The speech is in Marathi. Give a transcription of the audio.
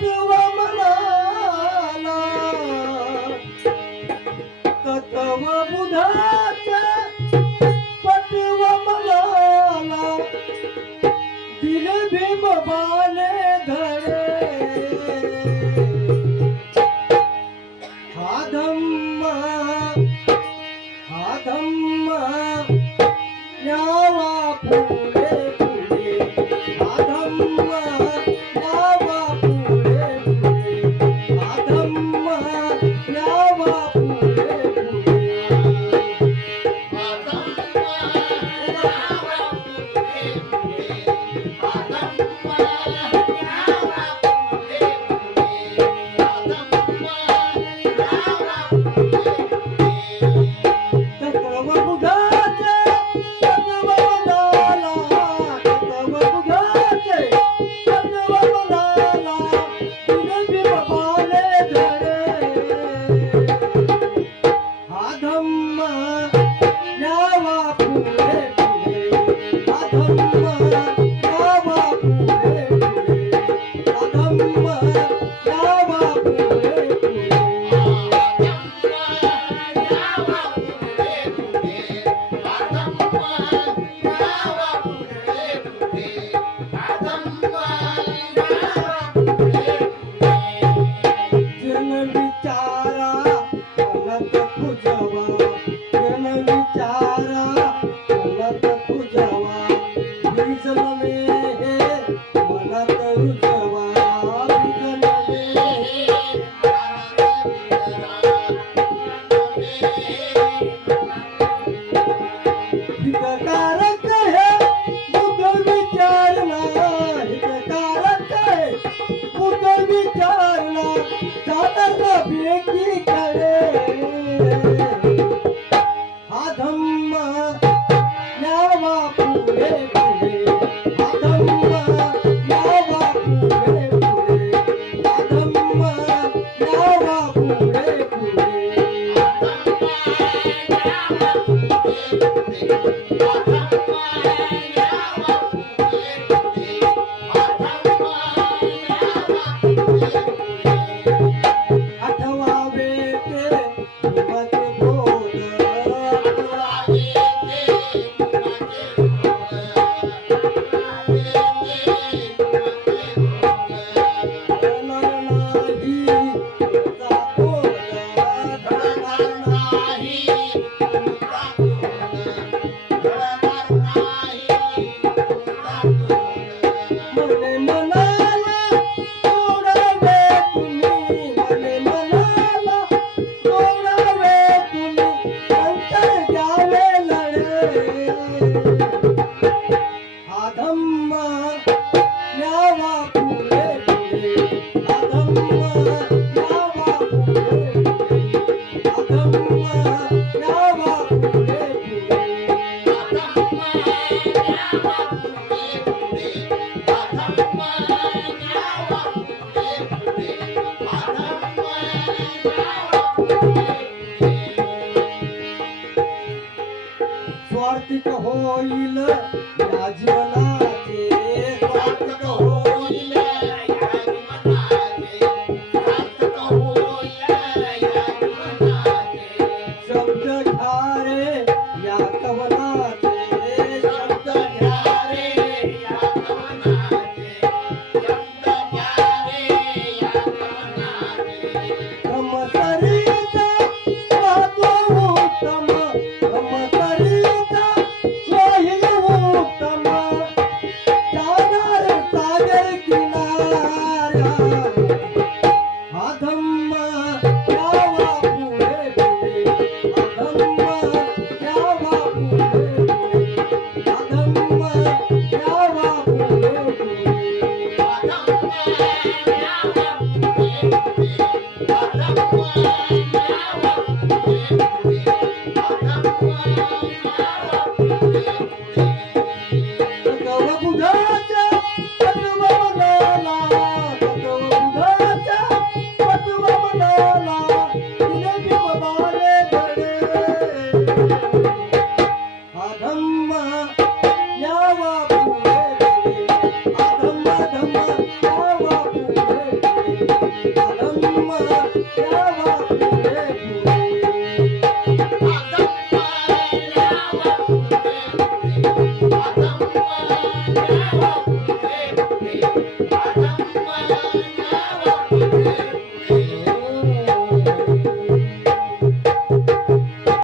तत्व मनाला तत्व बुधाचे पटव मनाला दिले भीम बाने धडे हा धम्म न्यावा पुढे पुढे हा धम्म न्यावा पुढे पुढे हा धम्म न्यावा पुढे पुढे हा धम्म न्यावा पुढे पुढे हा धम्म न्यावा पुढे पुढे हा धम्म न्यावा पुढे पुढे तत्व बुधाचे तत्व मनाला तत्व बुधाचे तत्व मनाला दिले भीम बाने धडे हा धम्म न्यावा पुढे पुढे हा धम्म न्यावा पुढे पुढे हा धम्म न्यावा पुढे पुढे जन विचारा मनात तुझवा जन विचारा मनात तुझवा बीजन मे मनात रुजवा बीजन मे हितकारक है बुद्ध विचारना हितकारक है बुद्ध विचारना साधना बेगी करे हा धम्म न्यावा पुढे पुढे हा धम्म न्यावा पुढे पुढे हा धम्म न्यावा पुढे पुढे आठवावे ते मत बोध धरणार नाही तुमचा बोध धरणार नाही मने मनाला सोडावे तुम्ही मने मनाला सोडावे तुम्ही अंतर द्यावे लढे हा धम्म न्यावा पुढे पुढे हा धम्म न्यावा पुढे पुढे हा धम्म न्यावा पुढे पुढे स्वार्थिक होईल या जीवनाचे स्वार्थिक होईल